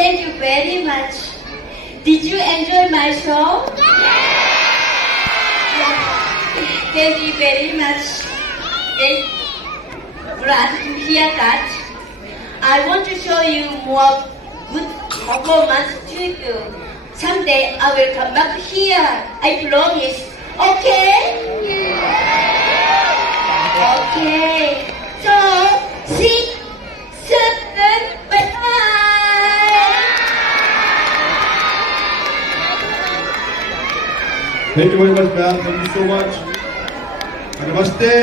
Thank you very much. Did you enjoy my show? Yeah. Thank you very much. Glad to hear that. I want to show you more good performance to you. Someday I will come back here. I promise. Okay? Okay. So, see you soon. Bye-bye. Thank you very much, ma'am. Thank you so much. Namaste.